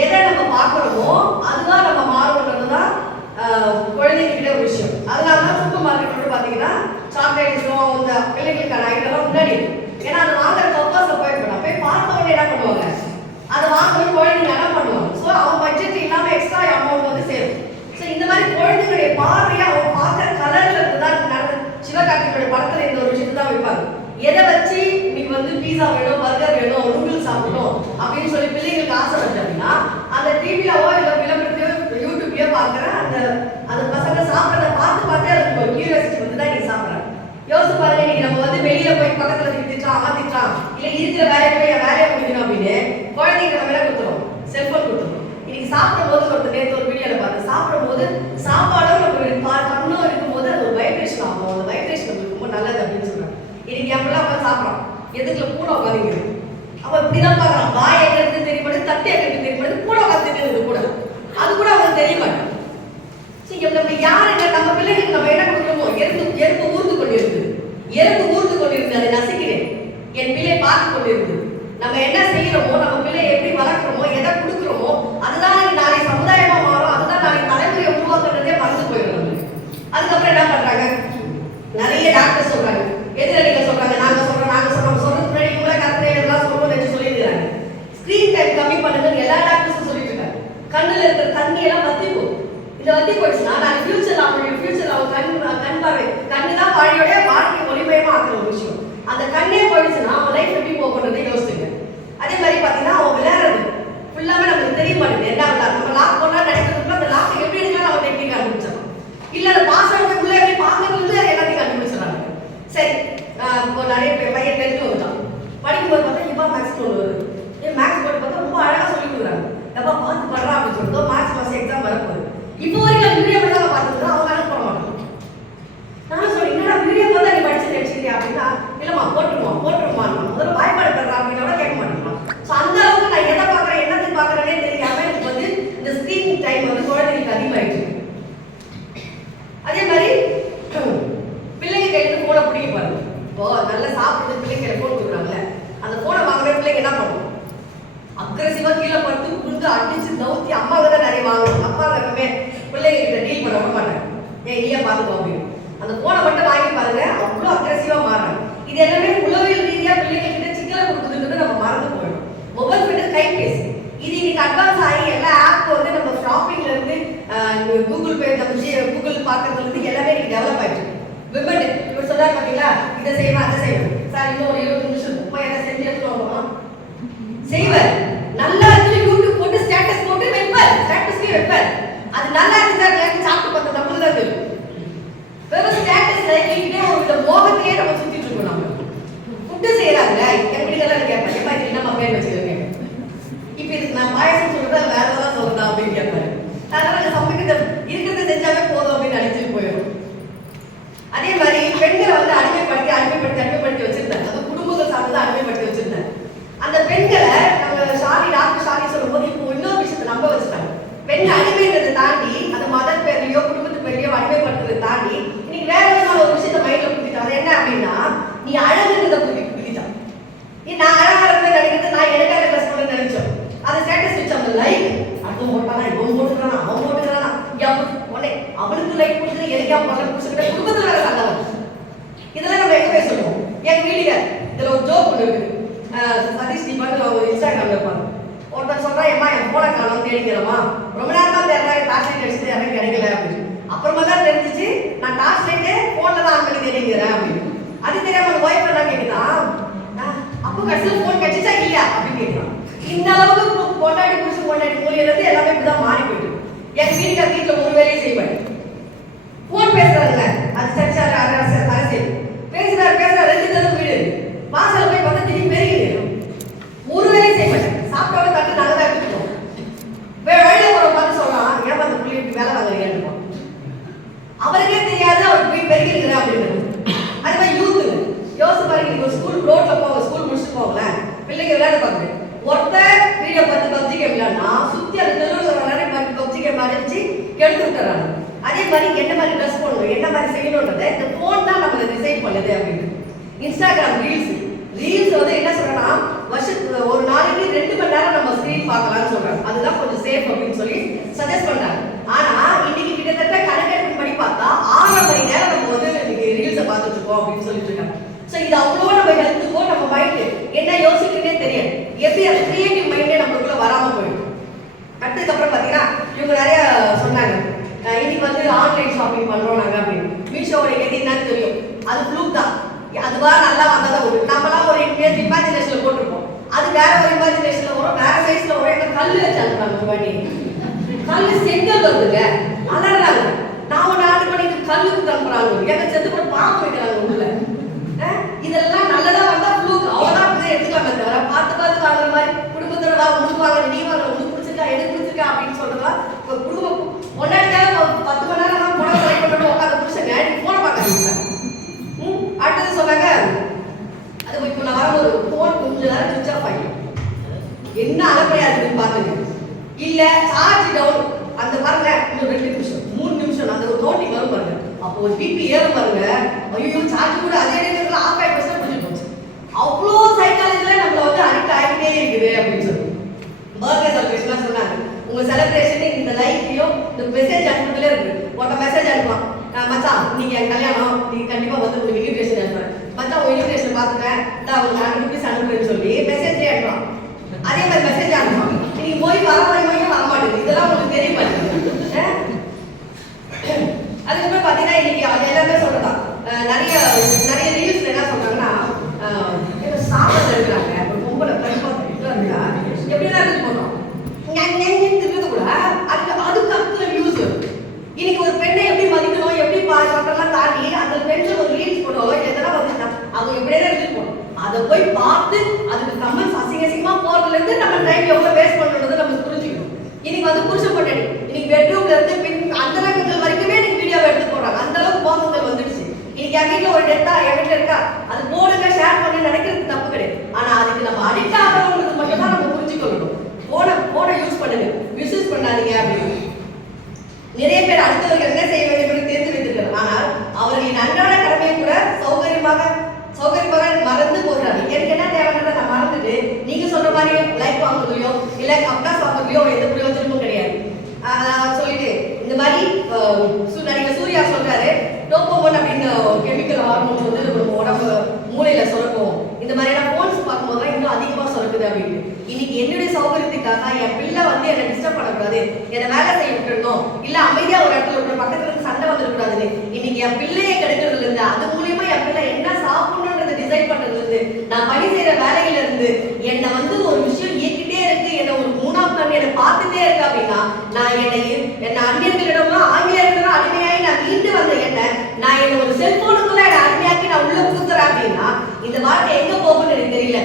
எதை நம்ம பார்க்குறோமோ அதுதான் நம்ம மாறணுன்றது தான் குழந்தைகிட்ட ஒரு விஷயம். அதனால தான் சூப்பர் மார்க்கெட்டோட பார்த்தீங்கன்னா சாக்லேட்ஸும் இந்த பிள்ளைகளுக்கான ஐட்டம்லாம் முன்னாடி ஏன்னா அது வாங்குற பர்பஸில் போய் பார்த்த உடனே என்ன பண்ணுவாங்க, அதை வாங்கணும் குழந்தைங்க என்ன பண்ணுவாங்க. ஸோ அவன் பட்ஜெட் இல்லாமல் எக்ஸ்ட்ரா அமௌண்ட் வந்து சேரும். ஸோ இந்த மாதிரி குழந்தைகளுடைய பார்வையை அவன் பார்க்குற கலர்ல இருந்து தான் நடந்த சிவகார்த்திகேயனுடைய படத்தில் இந்த ஒரு விஷயத்தை தான் வைப்பாங்க. எதை வச்சு இன்னைக்கு வந்து பீஸா வேணும், பர்கர் வேணும், நூடுல்ஸ் சாப்பிடணும் அப்படின்னு சொல்லி பிள்ளைங்களுக்கு ஆசை வருது அப்படின்னா அந்த டிவியாவோ இல்லை விளம்பரத்தையோ யூடியூப்லயோ பார்க்குற அந்த பசங்க சாப்பிட்றத பார்த்தே அதுக்கு ஒரு கியூரியாசிட்டி வந்து தான் நீங்க சாப்பிட்றாங்க. யோசிச்சு பாருங்க, இன்னைக்கு நம்ம வந்து வெளியில போய் பக்கத்துல திட்டான் அவன் திட்டான் இல்லை இருக்கிற வேலையை போய் என் வேலையை முடிக்கணும் அப்படின்னு குழந்தைங்க நம்ம வேலை கொடுத்துருவோம், செல்போன் கொடுத்துருவோம். இன்னைக்கு சாப்பிடும் போது ஒரு நேற்று ஒரு வீடியோல பார்த்து சாப்பிடும் போது சாப்பாடும் நம்ம கண்ணும் இருக்கும்போது அது ஒரு வைப்ரேஷன் ஆகும். அந்த வைப்ரேஷன் ரொம்ப நல்லது அப்படின்னு சொல்றாங்க. இன்னைக்கு எப்பெல்லாம் உட்காந்து சாப்பிட்றான், எதுக்குள்ள கூட உட்காந்துங்க அவன் இப்படிதான் பாக்குறான். வாய் எங்க இருந்து தெரிய மாட்டேது, தட்டு எங்க இருந்து தெரிய மாட்டேது, கூட உட்காந்து கூட அது கூட அவனுக்கு தெரிய மாட்டேன். நம்ம யார் என்ன நம்ம பிள்ளைகளுக்கு நம்ம என்ன கொடுக்கணுமோ எறும்பு ஊர்ந்து கொண்டிருந்து அதை நசுக்கிறேன் என் பிள்ளை பார்த்து கொண்டிருந்து நம்ம என்ன செய்யறோமோ நம்ம பிள்ளை எப்படி வளர்க்கிறோமோ எதை கொடுக்குறோமோ அதுதான் நாளை சமுதாயமா மாறும், அதுதான் நாளை தலைமுறையை உருவாக்குறதே மறந்து போயிடும். அதுக்கப்புறம் என்ன பண்றாங்க, நிறைய டாக்டர் சொல்றாங்க, எதிரடிகள் சொல்றாங்க, நாங்க சொல்றோம் முன்னாடி இவங்கள கற்பனை இதெல்லாம் சொல்றோம் நினைச்சு சொல்லியிருக்காங்க. ஸ்கிரீன் டைம் கம்மி பண்ணுங்கன்னு எல்லா டாக்டர்ஸும் சொல்லிட்டு இருக்காங்க. கண்ணுல இருக்கிற தண்ணி எல்லாம் வத்தி போகும். இந்த வத்தி போயிடுச்சுன்னா நான் ஃபியூச்சர் அவங்க கண் பார்வை கண்ணு தான் பழையோடைய வாழ்க்கை ஒளிமயமா ஆக்குற ஒரு விஷயம். அந்த கண்ணே போயிடுச்சுன்னா அவன் லைஃப் எப்படி போகணுன்றதை யோசிச்சுங்க. அதே மாதிரி பார்த்தீங்கன்னா அவன் விளையாடுறது ஃபுல்லாமே நமக்கு தெரிய மாட்டேங்குது. என்ன விளையாடு நம்ம லாக் பண்ணா நினைக்கிறதுக்குள்ள அந்த லாக் எப்படி எடுக்கலாம் நம்ம டெக்னிக் கண்டுபிடிச்சிடலாம். இல்லை அந்த பாஸ்வேர்டு உள்ள எப்படி பார்க்கறது எல்லாத்தையும் கண்டுபிடிச்சிடறாங்க. சரி, இப்போ நிறைய பையன் 10th வந்துட்டான். படிக்கும்போது பார்த்தா இப்போ மேக்ஸ் கொண்டு வருது. மேக்ஸ் போட்டு பார்த்தா ரொம்ப அழகாக சொல்லி கொடுக்குறாங்க. எப்போ பார்த்து பண்றான் அப்படின்னு சொல்லிட்டு மேக்ஸ் மாசம் எக்ஸாம் வரப்போகுது. இப்போ வரைக்கும் வீடியோ தான் பார்த்துட்டு அவன் கணக்கு போட மாட்டான். நானும் சொல்லி என்னடா வீடியோ பார்த்தா நீ படிச்சு நினைச்சிக்கிறியா அப்படின்னா இல்லைம்மா போட்டுருமா முதல்ல வாய்ப்பாடு பெறா அப்படின்னா கேட்க மாட்டேங்கிறான். ஸோ அந்த அளவுக்கு நான் எதை பார்க்குறேன் என்னத்துக்கு பார்க்குறேனே தெரியாம எனக்கு வந்து இந்த ஸ்கிரீன் டைம் வந்து குழந்தைங்களுக்கு அதிகமாயிடுச்சு. அதே மாதிரி பிள்ளைங்க கையில போனை பிடிக்க பாருங்க. இப்போ நல்லா சாப்பிட்டு பிள்ளைங்க கையில போன் கொடுக்குறாங்கல்ல, அந்த போனை வாங்குற பிள்ளைங்க என்ன பண்ணுவோம், அக்ரெசிவா கீழே படுத்து புரிந்து அடிச்சு நவுத்தி அம்மாவை தான் நிறைய வாங்குவோம். அப்பா எப்பவுமே பிள்ளைங்க கிட்ட டீல் பண்ண விட மாட்டாங்க. நீயே பார்த்துக்கோ அப்படின்னு அந்த போனை மட்டும் வாங்கி பாருங்க, அவ்வளோ அக்ரெசிவா மாறாங்க. இது எல்லாமே உளவியல் ரீதியா பிள்ளைங்க கிட்ட சிக்கலை கொடுக்குதுன்றது நம்ம மறந்து போயிடும். மொபைல் ஃபோன் கைபேசி இது இன்னைக்கு அட்வான்ஸ் ஆகி எல்லா ஆப் வந்து நம்ம ஷாப்பிங்ல இருந்து கூகுள் பே கூகுள் பார்க்கறதுல இருந்து எல்லாமே இன்னைக்கு டெவலப் ஆயிடுச்சு. விமன் இவர் சொல்றாரு பாத்தீங்களா, இதை செய்யணும் அதை செய்யணும் சார், இன்னும் ஒரு 20 நிமிஷம் என்ன செஞ்சு எடுத்துருவோம் செய்வார். நல்லா இருக்கு யூடியூப் போட்டு ஸ்டேட்டஸ் போட்டு வைப்பார், ஸ்டேட்டஸ்லயே வைப்பார். அது நல்லா இருக்கு சார் சாப்பிட்டு பார்த்தா நம்மளுக்கு தான் தெரியும். வெறும் ஸ்டேட்டஸ் லைக்லயே ஒரு மோகத்திலேயே நம்ம சுத்திட்டு இருக்கோம். நம்ம ஃபுட்டு செய்யறாங்க எங்க வீட்டுல கேட்பாங்க, எப்பா இது நம்ம பேர் வச்சுக்கிறேன், இப்ப இதுக்கு நான் பாயசம் சொல்றதா வேற ஏதாவது சொல்றதா அப்படின்னு கேட்பாரு. அதனால சமைக்கிறது இருக்கிறத செஞ்சாவே போதும் அப்படின்னு நினைச்சிட்டு போயிடும். அதே மாதிரி பெண்களை வந்து அடிமைப்படுத்தி வச்சிருந்தாங்க. அது குடும்பங்கள் சார்ந்து அடிமைப்படுத்தி வச்சிருந்தாங்க. அந்த பெண்களை நம்ம டாக்டர் ஷாலி சொல்லும் போது இப்போ இன்னொரு விஷயத்தை நம்ப வச்சுட்டாங்க. பெண் அடிமைன்றதை தாண்டி அந்த மத பேர்லயோ குடும்பத்து பேர்லயோ அடிமைப்படுத்துறதை தாண்டி இன்னைக்கு வேற விதமான ஒரு விஷயத்த மைண்ட்ல புரிஞ்சுட்டாங்க. அது என்ன அப்படின்னா, நீ அழகுன்றதை புரிஞ்சுட்டான். நான் அழகா இருந்தேன் நினைக்கிறது நான் எனக்காக ட்ரெஸ் பண்ண நினைச்சோம். அதை ஸ்டேட்டஸ் வச்சு அந்த லைக் அதுவும் போட்டானா இவன் போட்டுக்கிறானா அவன் போட்டுக்கிறானா உடனே அவனுக்கு லைக் கொடுத்து எனக்கா பண்ண பிடிச்சிக்கிட்ட குடும்பத்துல வேற சண்டை. இதெல்லாம் நம்ம எங்க போய் சொல்லுவோம். என் வீடுங்க இதுல ஒரு ஜோக் ஒன்று இருக்கு. சதீஷ் தீபான்னு அவங்க இன்ஸ்டாகிராம்ல இருப்பாங்க. ஒருத்தர் சொல்றா, ஏமா என் போனை காணும் தேடிக்கிறமா, ரொம்ப நேரமா தெரியல டார்ச் லைட் அடிச்சுட்டு யாரும் கிடைக்கல அப்படின்னு. அப்புறமா தான் தெரிஞ்சிச்சு நான் டார்ச் லைட்டே போன்ல தான் ஆன் பண்ணி தேடிக்கிறேன் அப்படின்னு. அது தெரியாம அந்த ஒய்ஃப் என்ன கேட்குதான், அப்போ கடைசியில் போன் கிடைச்சிச்சா இல்லையா அப்படின்னு கேட்குறான். இந்த அளவுக்கு பொண்டாடி மூலியிலிருந்து எல்லாமே இப்படிதான் மாறி போயிட்டு. என் வீட்டுல ஒரு வேலையை செய்வாரு. போன் பேசுறாங்க, அது சர்ச்சா அரசியல் பேசுறாரு 2 தடவை வீடு வாசல் போய் வந்து திரும்பி பெருகிடு. ஒரு வேலையை செய்ய மாட்டேன். சாப்பிட்டோட தட்டு நாங்க தான் எடுத்துக்கிட்டோம். வெளியே போற பார்த்து சொல்லலாம், ஏன் அந்த புள்ளி இப்படி வேலை வாங்குறீங்கன்னு. அவருக்கே தெரியாது அவர் போய் பெருகிருக்கிறேன் அப்படின்னு. அது மாதிரி யூத்து யோசிச்சு பாருங்க. ஒரு ஸ்கூல் ரோட்ல போங்க, ஸ்கூல் முடிச்சுட்டு போங்களேன், பிள்ளைங்க விளையாட பாருங்க. ஒருத்தர் வீடியோ பார்த்து பப்ஜி கேம் விளையாடுனா சுத்தி அந்த தெருவில் விளையாடி பப்ஜி கேம் அடிச்சு கெடுத்து விட்டுறாங்க. அதே மாதிரி என்ன மாதிரி ட்ரெஸ் போடணும், என்ன மாதிரி செய்யணுன்றதை இந்த போன் தான் நம்மளை டிசைட் பண்ணுது அப்படின்னு. இன்ஸ்டாகிராம் ரீல்ஸ் வந்து என்ன சொல்றேன்னா, வருஷத்துக்கு ஒரு நாளைக்கு 2 மணி நேரம் நம்ம ஸ்கிரீன் பார்க்கலாம்னு சொல்றாங்க. அதுதான் கொஞ்சம் சேஃப் அப்படின்னு சொல்லி சஜஸ்ட் பண்றாங்க. ஆனா இன்னைக்கு கிட்டத்தட்ட கணக்கெடுப்பு படி பார்த்தா 6 மணி நேரம் நம்ம வந்து இன்னைக்கு ரீல்ஸை பார்த்துட்டு இருக்கோம் அப்படின்னு சொல்லிட்டு இருக்காங்க. ஸோ இது அவ்வளோ நம்ம ஹெல்த்துக்கோ நம்ம மைண்டு என்ன யோசிக்கிறதே தெரியாது. எப்படி அந்த கிரியேட்டிவ் மைண்டே நம்மளுக்குள்ள வராம போயிடும். அதுக்கப்புறம் பார்த்தீங்கன்னா இவங்க நிறைய சொன்னாங்க, இன்னைக்கு வந்து ஆன்லைன் ஷாப்பிங் பண்றோம் நாங்க அப்படின்னு. மீஷோவோட கேட்டீங்கன்னு தெரியும், அது ஃப்ளூக் தான். அதுவா நல்லா வந்ததான் வரும். நம்மளாம் ஒரு இமேஜினேஷன்ல போட்டிருப்போம், அது வேற ஒரு இமேஜினேஷன்ல வரும், வேற சைஸ்ல வரும். எங்க கல்லு வச்சாங்க ஒரு வாட்டி, கல்லு செங்கல் வருதுங்க, அலறாங்க. நான் ஒன்று ஆர்டர் பண்ணிட்டு கல்லுக்கு தம்புறாங்க, எங்க செத்து கூட பாம்பு வைக்கிறாங்க உள்ள. இதெல்லாம் நல்லதா வந்தா ஃப்ளூக், அவ்வளோதான் அப்படியே எடுத்துக்கலாமே தவிர பார்த்து பார்த்து வாங்குற மாதிரி குடும்பத்தோட வா உனக்கு வாங்க, நீ வாங்க, உனக்கு பிடிச்சிருக்கா எனக்கு பிடிச்சிருக்கா அப்படின்னு சொல்றதா குடும்பம். ஒன்னாடிக்காக 10 மணி நேரம் போன செலக்ட் பண்ணி உட்காந்து பிடிச்சங்க, நீ போன பார்க்க. அடுத்தது சொன்னாங்க, அது இப்போ நான் வர ஒரு ஃபோன் கொஞ்ச நேரம் சுவிட்ச் ஆஃப் ஆகிடும், என்ன அலப்பறையா இருக்குன்னு பாருங்க. இல்ல சார்ஜ் டவுன், அந்த பாருங்க இன்னும் 2 நிமிஷம் 3 நிமிஷம் அந்த ஒரு நோட்டிங் வரும் பாருங்க, அப்போ ஒரு பிபி ஏறும் பாருங்க. ஐயோ சார்ஜ் கூட அதே நேரத்துல ஆஃப் ஆயிடுச்சு முடிஞ்சு போச்சு. அவ்வளோ சைக்காலஜில நம்மள வந்து அடிக்ட் ஆகிட்டே இருக்குது அப்படின்னு சொல்லி பர்த்டே செலிப்ரேஷன்லாம் சொன்னாங்க. உங்க செலிப்ரேஷன் இந்த லைஃப்லயோ இந்த மெசேஜ் அனுப்புறதுல இருக்கு. ஒருத்த மெசேஜ் அனுப்புவான், மச்சான் இன்னைக்கு என் கல்யாணம், நீங்க கண்டிப்பா வந்து உங்களுக்கு இன்விடேஷன் அனுப்புறேன், மச்சான் உங்க இன்விடேஷன் பார்த்துட்டேன், நான் உங்களுக்கு 100 rupees அனுப்புறேன்னு சொல்லி மெசேஜே அனுப்புவான். அதே மாதிரி மெசேஜ் அனுப்புவான், நீங்க போய் வர மாதிரியும் வர மாட்டேங்குது. இதெல்லாம் உங்களுக்கு தெரிய மாட்டேங்குது. அதுக்கப்புறம் பாத்தீங்கன்னா இன்னைக்கு அது எல்லாமே சொல்றதான். நிறைய ரீல்ஸ்ல என்ன சொல்றாங்கன்னா, சாப்பிட இருக்கிறாங்க ஒரு பொம்பளை எப்படிதான் இருக்கு போட்டோம் திருப்பது கூட அதுக்கு அத்தனை வியூஸ். இன்னைக்கு ஒரு பெண்ணை எப்படி மதிக்கணும், எப்படி பண்றலாம் தாண்டி அந்த பெண்கள் ஒரு ரீல்ஸ் போட்டோம் எதனா வந்துட்டா அவங்க எப்படியே ரீல்ஸ் போட்டோம், அதை போய் பார்த்து அதுக்கு கமெண்ட்ஸ் அசிங்கமா போறதுல இருந்து நம்ம டைம் எவ்வளவு வேஸ்ட் பண்றது நம்ம புரிஞ்சுக்கணும். இன்னைக்கு வந்து புருஷன் பொண்டாட்டி இன்னைக்கு பெட்ரூம்ல இருந்து அந்த ரகங்கள் வரைக்குமே இன்னைக்கு வீடியோவை எடுத்து போடுறாங்க. அந்த அளவுக்கு மோசங்கள் வந்துடுச்சு. இன்னைக்கு என் வீட்டுல ஒரு டெத்தா என் வீட்டுல இருக்கா, அது போடுங்க ஷேர் பண்ணி நினைக்கிறது தப்பு கிடையாது. ஆனா அதுக்கு நம்ம அடிக்ட் ஆகிறவங்களுக்கு மட்டும் தான் நம்ம புரிஞ்சுக்கணும். போனை யூஸ் பண்ணுங்க, மிஸ்யூஸ் பண்ணாதீங்க அப்படின்னு. நிறைய பேர் அடுத்தவர்கள் என்ன செய்ய வேண்டும் என்று தெரிந்து வைத்திருக்கிறார், ஆனால் அவர்களின் அன்றாட கடமையை கூட சௌகரியமாக மறந்து போகிறாங்க. எனக்கு என்ன தேவைன்றதை நான் மறந்துட்டு நீங்க சொல்ற மாதிரி லைக் வாங்குறதுலையோ இல்ல அப்டாஸ் வாங்குறதுலையோ எந்த பிரயோஜனமும் கிடையாது சொல்லிட்டு இந்த மாதிரி நடிகர் சூர்யா சொல்றாரு, டோபோமோன் அப்படின்னு கெமிக்கல் ஹார்மோன் வந்து நம்ம உடம்பு மூளையில சுரக்கும், இந்த மாதிரியான போன்ஸ் பார்க்கும்போது இன்னும் அதிகமா சுரக்குது அப்படின்னு. இன்னைக்கு என்னுடைய சௌகரியத்துக்காக என் பிள்ளை வந்து என்னை டிஸ்டர்ப் பண்ணக்கூடாது, என்னை வேலை செய்ய விட்டுருந்தோம், இல்ல அமைதியா ஒரு இடத்துல ஒரு பக்கத்துல இருந்து சண்டை வந்துடக்கூடாதுன்னு இன்னைக்கு என் பிள்ளையை கெடுக்கிறதுல இருந்து, அது மூலியமா என் பிள்ளை என்ன சாப்பிடணும்ன்றதை டிசைட் பண்றதுல இருந்து, நான் பணி செய்யற வேலையில இருந்து என்னை வந்து ஒரு விஷயம் இயக்கிட்டே இருக்கு, என்னை ஒரு 3ஆம் கண் என்னை பார்த்துட்டே இருக்கு அப்படின்னா, நான் என்னை அந்நியர்களிடமும் ஆங்கிலேயர்களிடம் அடிமையாகி நான் மீண்டு வந்த நான் என்ன ஒரு செல்போனுக்குள்ள என்னை அடிமையாக்கி நான் உள்ள புகுத்துறேன் அப்படின்னா இந்த வாழ்க்கை எங்க போகும்னு எனக்கு தெரியல.